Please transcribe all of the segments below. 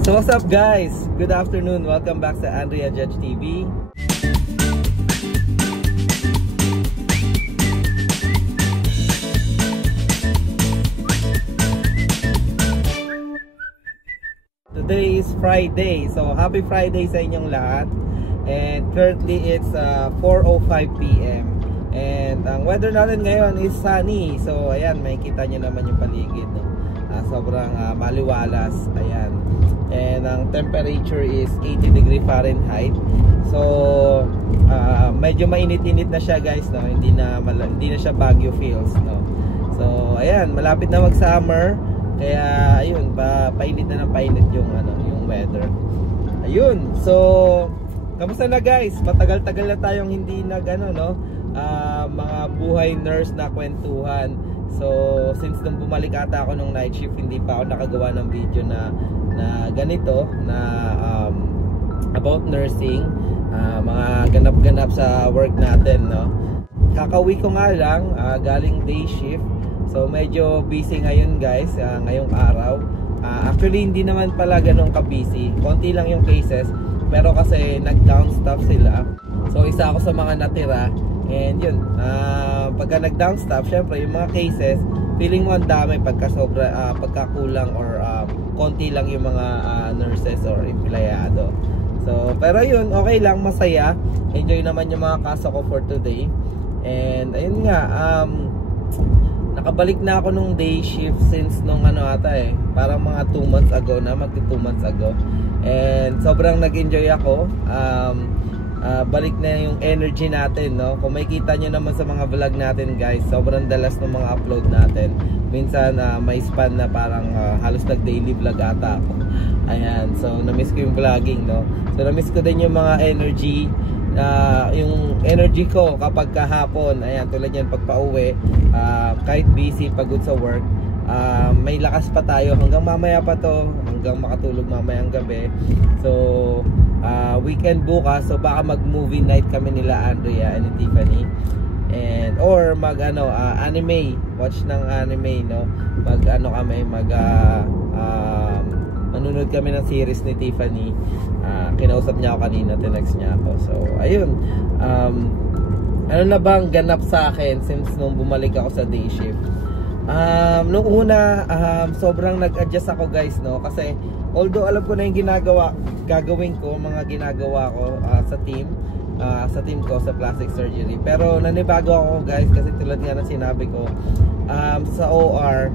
So what's up guys? Good afternoon. Welcome back sa Andrea Judge TV. Today is Friday. So happy Friday sa inyong lahat. And currently it's 4:05 PM. And ang weather natin ngayon is sunny. So ayan, makikita nyo naman yung paligid, no? Sobrang maliwalas. Ayan. And ang temperature is 80 degree Fahrenheit. So medyo mainit-init na siya guys, no? Hindi na siya Baguio feels, no? So ayan, malapit na mag-summer. Kaya ayun, painit na ng painit yung weather. Ayun. So kamusta na guys? Matagal-tagal na tayong hindi mga buhay nurse na kwentuhan. So since nung bumalik ata ako nung night shift, hindi pa ako nakagawa ng video na ganito na about nursing, mga ganap-ganap sa work natin, no? Kakauwi ko nga lang galing day shift. So medyo busy ngayon guys, ngayong araw. Actually hindi naman pala ganun ka-busy. Konti lang yung cases, pero kasi nag-down staff sila. So isa ako sa mga natira. And yun, pagka nag-down staff, syempre yung mga cases, feeling mo ang dami pagkakulang or konti lang yung mga nurses or empleyado. So, pero yun, okay lang, masaya. Enjoy naman yung mga kaso ko for today. And ayun nga, nakabalik na ako nung day shift since nung parang mga 2 months ago na, magti 2 months ago. And sobrang nag-enjoy ako. Balik na yung energy natin, no? Kung makikita nyo naman sa mga vlog natin guys, sobrang dalas ng mga upload natin. Minsan may span na parang halos nag daily vlog ata ako. Ayan, so na-miss ko yung vlogging, no? So na-miss ko din yung mga energy, yung energy ko kapag kahapon. Ayan, tulad yan pag pauwi, kahit busy, pagod sa work, may lakas pa tayo hanggang mamaya pa to, hanggang makatulog mamayang gabi. So weekend bukas, so baka mag movie night kami nila Andrea and Tiffany, and or mag anime, watch ng anime, no? Manunod kami ng series ni Tiffany. Kinausap niya ako kanina, tinext niya ako. So ayun, ano na bang ganap sa akin since nung bumalik ako sa day shift? Nung una, sobrang nag-adjust ako guys, no? Kasi although alam ko na yung gagawin ko, mga ginagawa ko sa team ko sa plastic surgery, pero nanibago ako guys, kasi tulad nga na sinabi ko, sa OR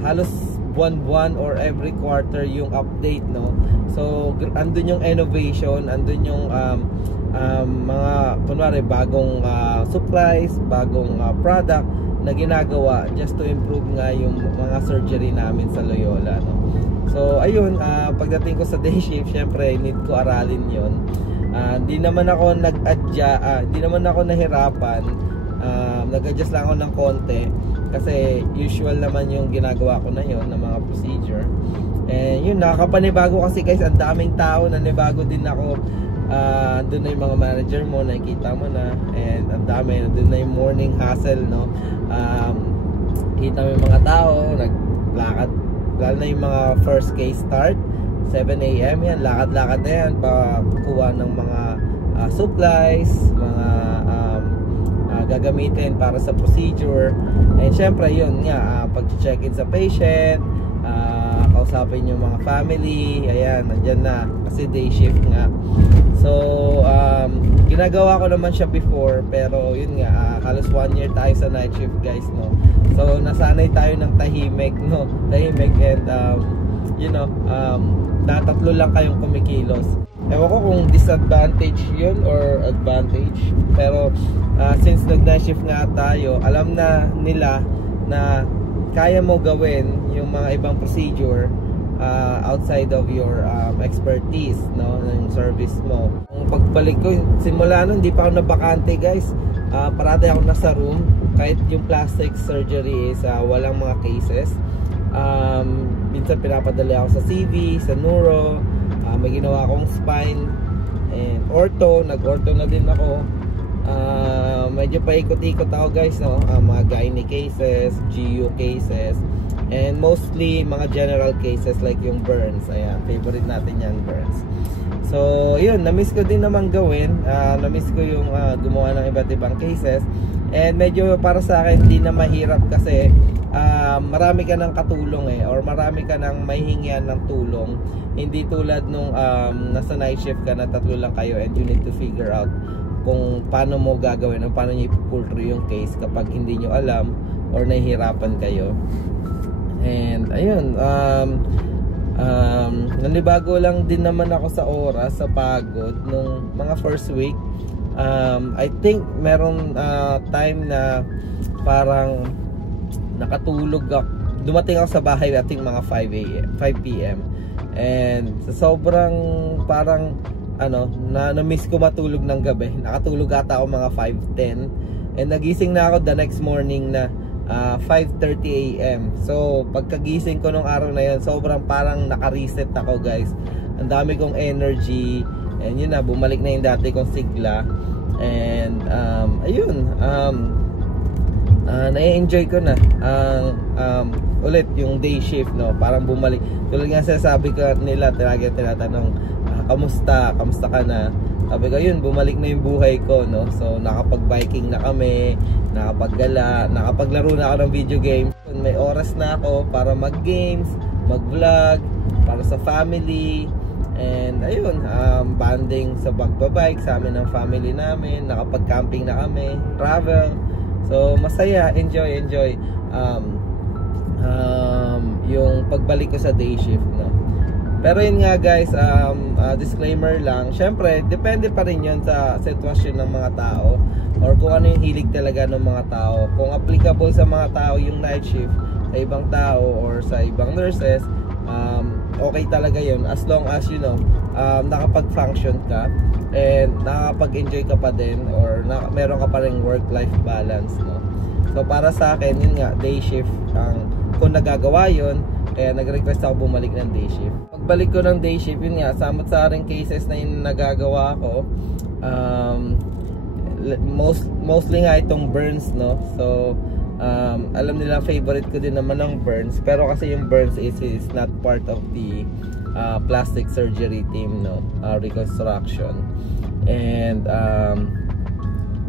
halos buwan-buwan or every quarter yung update, no? So andun yung innovation, andun yung mga kunwari bagong supplies, bagong product na ginagawa just to improve nga yung mga surgery namin sa Loyola, no? So ayun, pagdating ko sa day shift, syempre need ko aralin yun. Di naman ako di naman ako nahirapan. Nag-adjust lang ako ng konti kasi usual naman yung ginagawa ko na yun, ng mga procedure. And yun, nakakapanibago kasi guys, ang daming tao, nanibago din ako. Doon na yung mga manager mo, nakikita mo na, and ang dami, doon na yung morning hustle, no? Kita mo yung mga tao, naglakad, lalo na yung mga first case start 7 AM, yan, lakad-lakad na yan, pakuha ng mga supplies, mga gagamitin para sa procedure. And syempre yun nga, pag-check-in sa patient, kausapin yung mga family, ayan, nandyan na, kasi day shift nga. So ginagawa ko naman siya before, pero yun nga, halos 1 year tayo sa night shift guys, no? So nasanay tayo ng tahimik, no? Tahimik, and tatlo lang kayong kumikilos. Ewan ko kung disadvantage yun or advantage, pero since nag-night shift nga tayo, alam na nila na kaya mo gawin yung mga ibang procedure outside of your expertise, no, ng service mo. Kung pagbalik ko, simula nun, hindi pa ako nabakante guys. Parati ako nasa room, kahit yung plastic surgery is walang mga cases. Minsan pinapadala ako sa CV, sa neuro, may ginawa akong spine and ortho, nag-ortho na din ako. Medyo paikot-ikot ako guys, no? Mga gynae cases, GU cases, And mostly mga general cases like yung burns. Ayan, favorite natin yan, burns. So yun, na-miss ko din naman gawin. Na-miss ko yung gumawa ng iba't ibang cases. And medyo para sa akin hindi na mahirap kasi marami ka ng katulong or marami ka ng mahihingian ng tulong. Hindi tulad nung nasa night shift ka na tatlo lang kayo and you need to figure out kung paano mo gagawin o paano nyo i-pull through yung case kapag hindi nyo alam or nahihirapan kayo. And ayun, nanibago lang din naman ako sa oras, sa pagod nung mga first week. I think meron time na parang nakatulog ako, dumating ako sa bahay I think mga 5 PM, and sobrang parang na-miss ko matulog ng gabi. Nakatulog ata ako mga 5:10 and nagising na ako the next morning na 5:30 AM. So pagkagising ko nung araw na yun, sobrang parang naka-reset ako, guys. Ang dami kong energy and yun na, bumalik na yung dati kong sigla. And ayun, na-enjoy ko na ulit yung day shift, no? Parang bumalik. Tulad nga sabi ko nila, tinatanong, kamusta ka na? Sabi ko, yun, bumalik na yung buhay ko, no? So nakapag-biking na kami, nakapaggala, nakapaglaro na ako ng video game. May oras na ako para mag-games, mag-vlog, para sa family. And ayun, banding sa pagbabike sa amin ng family namin, nakapag-camping na kami, travel. So masaya, enjoy yung pagbalik ko sa day shift, no? Pero yun nga, guys, disclaimer lang, syempre depende pa rin yun sa sitwasyon ng mga tao or kung ano yung hilig talaga ng mga tao. Kung applicable sa mga tao yung night shift sa ibang tao or sa ibang nurses, okay talaga yun as long as nakapag-function ka and nakapag-enjoy ka pa din or meron ka pa rin work-life balance, no? So para sa akin, yun nga, day shift kung nagagawa yun, kaya nag-request ako bumalik ng day shift. Pagbalik ko ng day shift, yun nga, samot-saring cases na yung nagagawa ko. Mostly nga itong burns, no? So alam nila favorite ko din naman ng burns, pero kasi yung burns is not part of the plastic surgery team, no? Reconstruction. And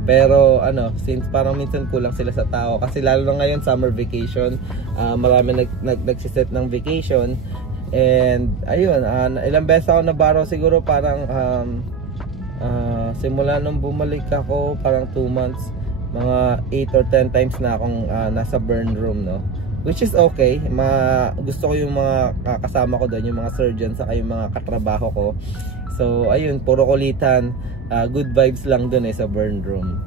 pero since parang minsan kulang sila sa tao kasi lalo na ngayon summer vacation, marami nagsiset ng vacation. And ayun, ilang beses ako nabaro, siguro parang simula nung bumalik ako, parang 2 months, mga 8 or 10 times na akong nasa burn room, no? Which is okay. Gusto ko yung mga kasama ko doon, yung mga surgeons saka yung mga katrabaho ko. So ayun, puro kulitan, good vibes lang doon sa burn room.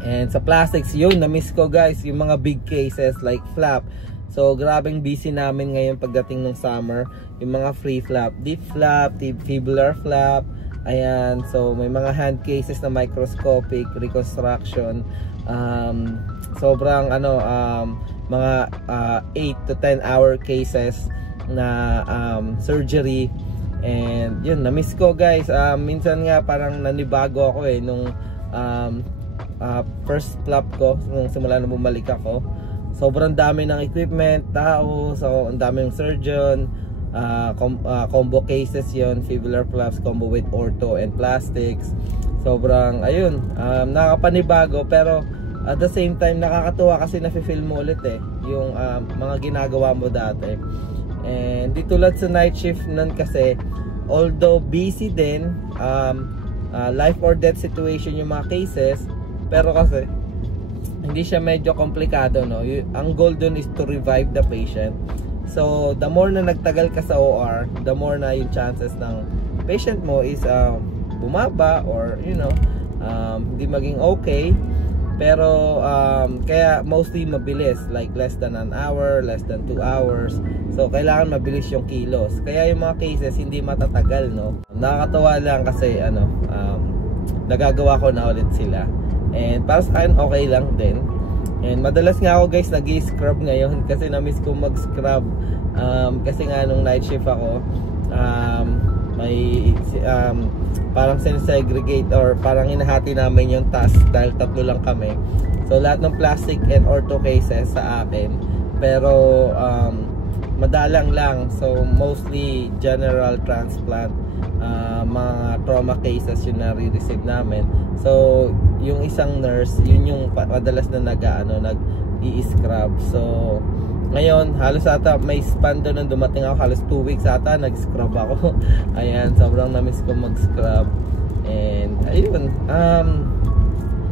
And sa plastics, yun, na-miss ko, guys, yung mga big cases like flap. So grabing busy namin ngayon pagdating ng summer. Yung mga free flap, deep flap, fibular flap. Ayan, so may mga hand cases na microscopic reconstruction. Sobrang mga 8 to 10 hour cases na surgery. And yun, na-miss ko, guys. Minsan nga parang nanibago ako nung first flap ko, nung simula na bumalik ako. Sobrang dami ng equipment, tao, so ang daming surgeon, combo cases yon, fibular flaps combo with ortho and plastics. Sobrang ayun, nakakapanibago, pero at the same time nakakatuwa kasi nafe-feel mo ulit yung mga ginagawa mo dati. And di tulad sa night shift nun kasi, although busy din, life or death situation yung mga cases, pero kasi hindi siya medyo komplikado, no? Ang goal dun is to revive the patient. So the more na nagtagal ka sa OR, the more na yung chances ng patient mo is bumaba or hindi maging okay. Pero kaya mostly mabilis, like less than an hour, less than 2 hours. So kailangan mabilis yung kilos. Kaya yung mga cases hindi matatagal, no? Nakakatawa lang kasi nagagawa ko na ulit sila. And para sa akin okay lang din. And madalas nga ako, guys, nag-scrub ngayon kasi na-miss ko mag-scrub. Kasi nga nung night shift ako, may parang sinesegregate or parang hinahati namin yung task dahil 3 lang kami. So lahat ng plastic and ortho cases sa akin, pero madalang lang. So mostly general transplant, mga trauma cases yung nare-receive namin. So yung isang nurse, yun yung madalas na nag-i-scrub. So ngayon halos ata may span doon nung dumating ako, halos 2 weeks ata nag-scrub ako. Ayan, sobrang na-miss ko mag-scrub. And ayun,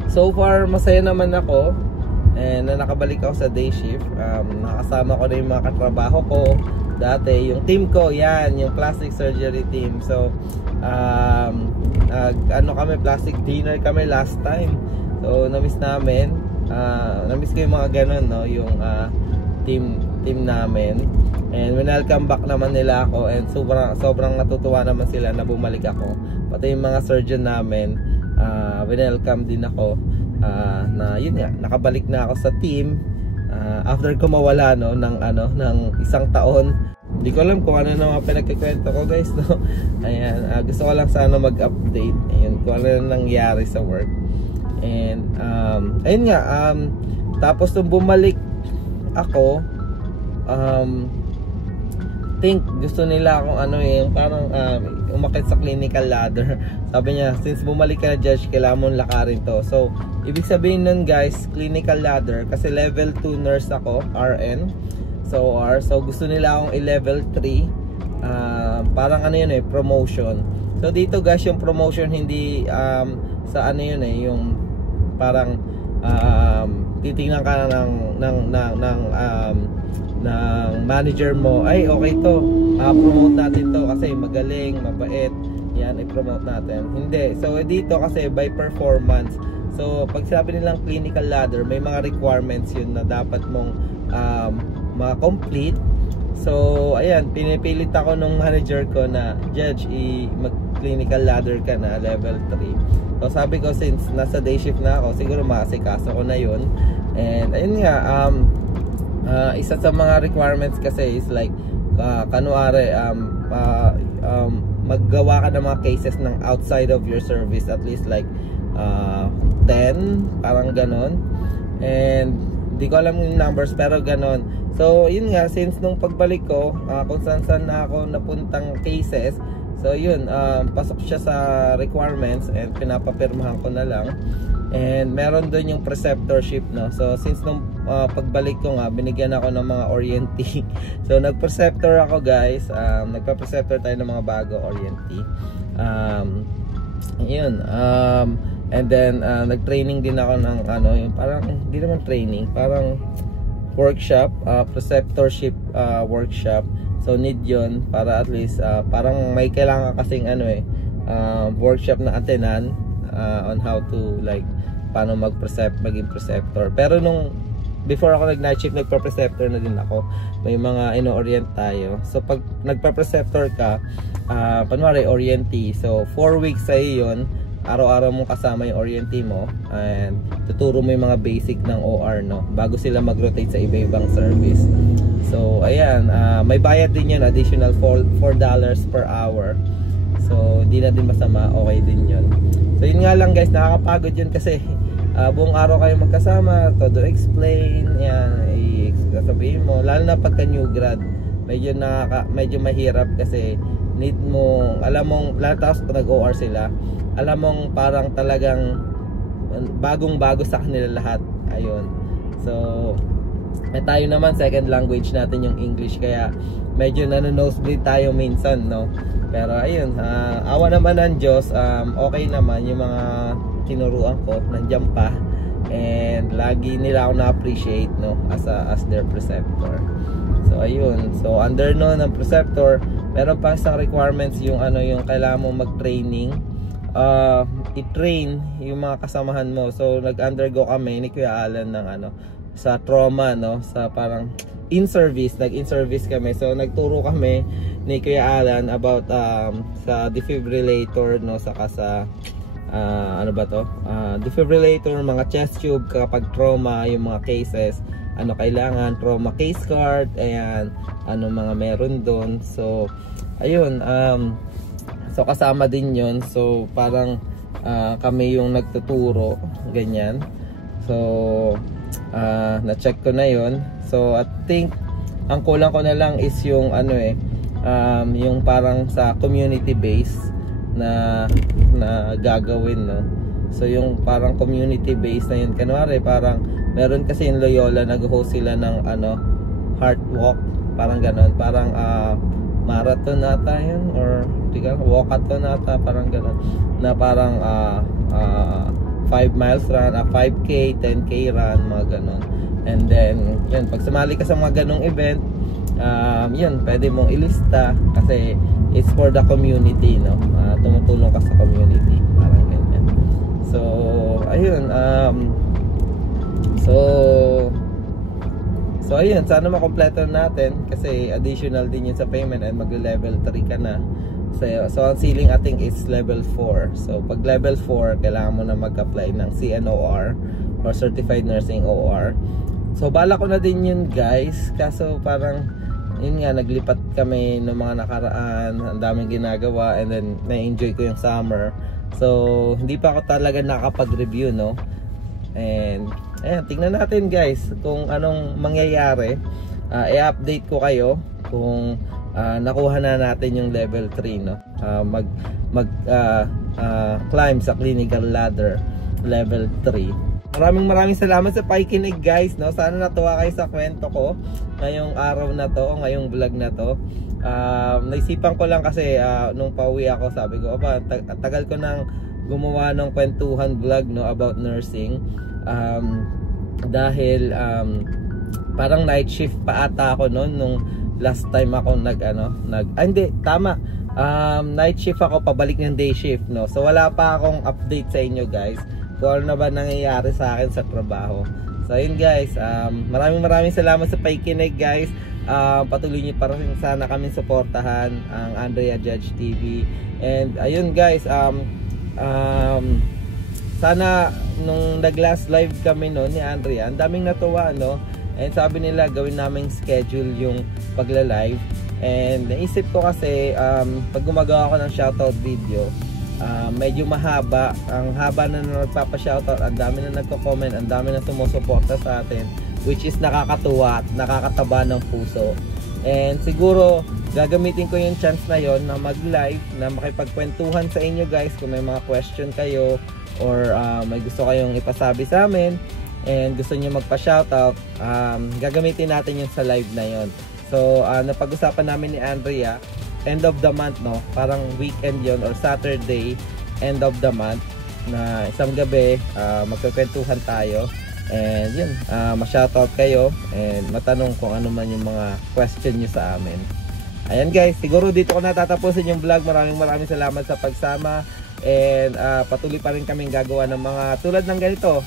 so far masaya naman ako, and na nakabalik ako sa day shift. Nakasama ko na yung mga katrabaho ko dati, yung team ko, yan, yung plastic surgery team. So kami, plastic dinner kami last time. So na-miss namin, na-miss ko yung mga ganun, no, yung team namin. And welcome back naman nila ako, and sobrang natutuwa naman sila na bumalik ako. Pati yung mga surgeon namin, welcome din ako, na yun nga, nakabalik na ako sa team after ko mawala, no, ng isang taon. Hindi ko alam kung ano na mga pinagkikwento ko, guys, no. Ayan, gusto ko lang sana mag-update, ayun, kung ano na nangyari sa work. And ayun nga, tapos nung bumalik ako, think gusto nila akong yung parang umakit sa clinical ladder. Sabi niya, since bumalik ka na, Judge, kailangan mong lakarin to. So ibig sabihin nun, guys, clinical ladder, kasi level 2 nurse ako, RN. So gusto nila akong i-level 3, parang promotion. So dito, guys, yung promotion hindi sa yung parang titingnan ka ng manager mo, ay okay to, promote natin to kasi magaling, mabait, yan, i-promote natin. Hindi. So dito kasi by performance. So pag sabi nilang clinical ladder, may mga requirements yun na dapat mong ma-complete. So ayan, pinipilit ako nung manager ko na, Judge, mag-clinical ladder ka na, level 3. So sabi ko, since nasa day shift na ako, siguro maasikaso ko na yun. And ayun nga, isa sa mga requirements kasi is like, kanwari, maggawa ka ng mga cases ng outside of your service, at least like 10, parang ganon. And di ko alam yung numbers, pero ganon. So yun nga, since nung pagbalik ko, kung saan na ako napuntang cases, so yun, pasok siya sa requirements, and pinapapirmahan ko na lang. And meron doon yung preceptorship, no. So since nung pagbalik ko nga, binigyan ako ng mga orientee. So nag-preceptor ako, guys. Nagpa-preceptor tayo ng mga bago orientee. Yun. And then nag-training din ako ng yung parang hindi naman training, parang workshop, preceptorship workshop. So need yun para at least parang may kailangan kasing workshop na attenan on how to like paano maging preceptor. Pero nung before ako nag-night shift, nagpa-preceptor na din ako. May mga ino-orient tayo. So pag nagpa-preceptor ka, panwari orientee, so 4 weeks sa'yo yun, araw-araw mong kasama yung orientee mo, and tuturo mo yung mga basic ng OR, no, bago sila mag-rotate sa iba-ibang service. So ayan, may bayad din yun, additional $4 per hour. So hindi na din masama, okay din yun. So yun nga lang, guys, nakakapagod yun kasi buong araw kayo magkasama, todo explain, yan, sasabihin mo, lalo na pagka new grad, medyo mahirap kasi need mo, alam mong, lalo tapos pag nag-OR sila, alam mong parang talagang bagong-bago sa kanila lahat. Ayun. So tayo naman, second language natin yung English, kaya medyo nano-nosebleed tayo minsan, no. Pero ayun, awa naman ng Diyos, okay naman yung mga tinuruan ko, nandiyan pa, and lagi nila ako na-appreciate, no, as their preceptor. So ayun, so under no ng preceptor, meron pa isang requirements yung yung kailangan mo mag-training, i-train yung mga kasamahan mo. So nag-undergo kami ni Kuya Alan ng sa trauma, no, sa parang in-service, nag-in-service kami. So nagturo kami ni Kuya Alan about sa defibrillator, no, saka sa defibrillator, mga chest tube kapag trauma, yung mga cases, kailangan, trauma case card, ayan, mga meron doon. So ayun, so kasama din yon. So parang kami yung nagtuturo, ganyan. So na-check ko na yon. So I think ang kulang ko na lang is yung ano yung parang sa community base na gagawin, no. So yung parang community base na yun, kunwari parang meron kasi yung Loyola, nag-host sila ng heart walk, parang ganon, parang marathon nata yun, or walkathon nata, parang ganon, na parang 5 miles run, 5k, 10k run, mga ganon. And then yun, pag sumali ka sa mga ganong event, yun, pwede mong ilista kasi it's for the community, no. Tumutulong ka sa community, parang ganyan. So ayun, so ayun, sana makompleto natin kasi additional din yun sa payment and mag-level 3 ka na. So ang ceiling I think is level 4. So pag level 4, kailangan mo na mag-apply ng CNOR or Certified Nursing OR. So bala ko na din yun, guys, kaso parang yun nga, naglipat kami ng mga nakaraan, ang daming ginagawa, and then na-enjoy ko yung summer. So hindi pa ako talaga nakapag-review, no. And ayan, tingnan natin, guys, kung anong mangyayari. I-update ko kayo kung nakuha na natin yung level 3, no. Climb sa clinical ladder level 3. Maraming salamat sa pakikinig, guys, no. Sana natuwa kayo sa kwento ko ngayong araw na to, ngayong vlog na to. Naisipan ko lang kasi nung pauwi ako, sabi ko, tagal ko nang gumawa ng kwentuhan vlog, no, about nursing. Dahil parang night shift pa ata ako noon nung last time ako hindi, tama. Night shift ako, pabalik ng day shift, no. So wala pa akong update sa inyo, guys, kung ano na ba nangyayari sa akin sa trabaho. So ayun, guys, maraming salamat sa pakikinig, guys. Patuloy niyo pa rin sana kami suportahan ang Andrea Judge TV. And ayun, guys, sana nung nag-last live kami no ni Andrea, ang daming natuwa, no. And sabi nila gawin naming schedule yung pagla-live. And naisip ko kasi pag gumagawa ako ng shoutout video, medyo mahaba. Ang haba na nagpapa-shoutout, ang dami na nagko-comment, ang dami na sumusuporta sa atin, which is nakakatuwa at nakakataba ng puso. And siguro gagamitin ko yung chance na yon na mag-live, na makipagkwentuhan sa inyo, guys, kung may mga question kayo or may gusto kayong ipasabi sa amin and gusto niyo magpa-shoutout, gagamitin natin yun sa live na yon. So napag-usapan namin ni Andrea, end of the month, no, parang weekend yon or Saturday, end of the month, na isang gabi magkukwentuhan tayo. And yun, ma-shoutout kayo and matanong kung ano man yung mga question nyo sa amin. Ayan, guys, siguro dito ko natatapusin yung vlog. Maraming salamat sa pagsama. And patuloy pa rin kaming gagawa ng mga tulad ng ganito,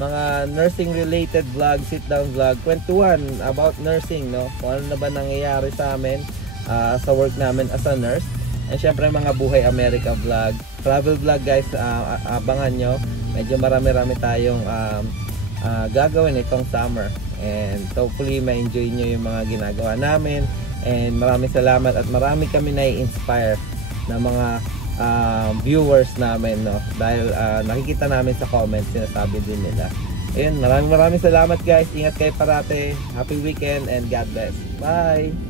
mga nursing related vlog, sit down vlog, kwentuhan about nursing, no, kung ano na ba nangyayari sa amin sa work namin as a nurse. And syempre mga buhay America vlog, travel vlog, guys, abangan nyo. Medyo marami tayong gagawin itong summer, and hopefully ma-enjoy nyo yung mga ginagawa namin. And maraming salamat at marami kami na-inspire na mga viewers namin, no, dahil nakikita namin sa comments, sinasabi din nila. Ayun, maraming salamat, guys. Ingat kayo parate. Happy weekend and God bless. Bye!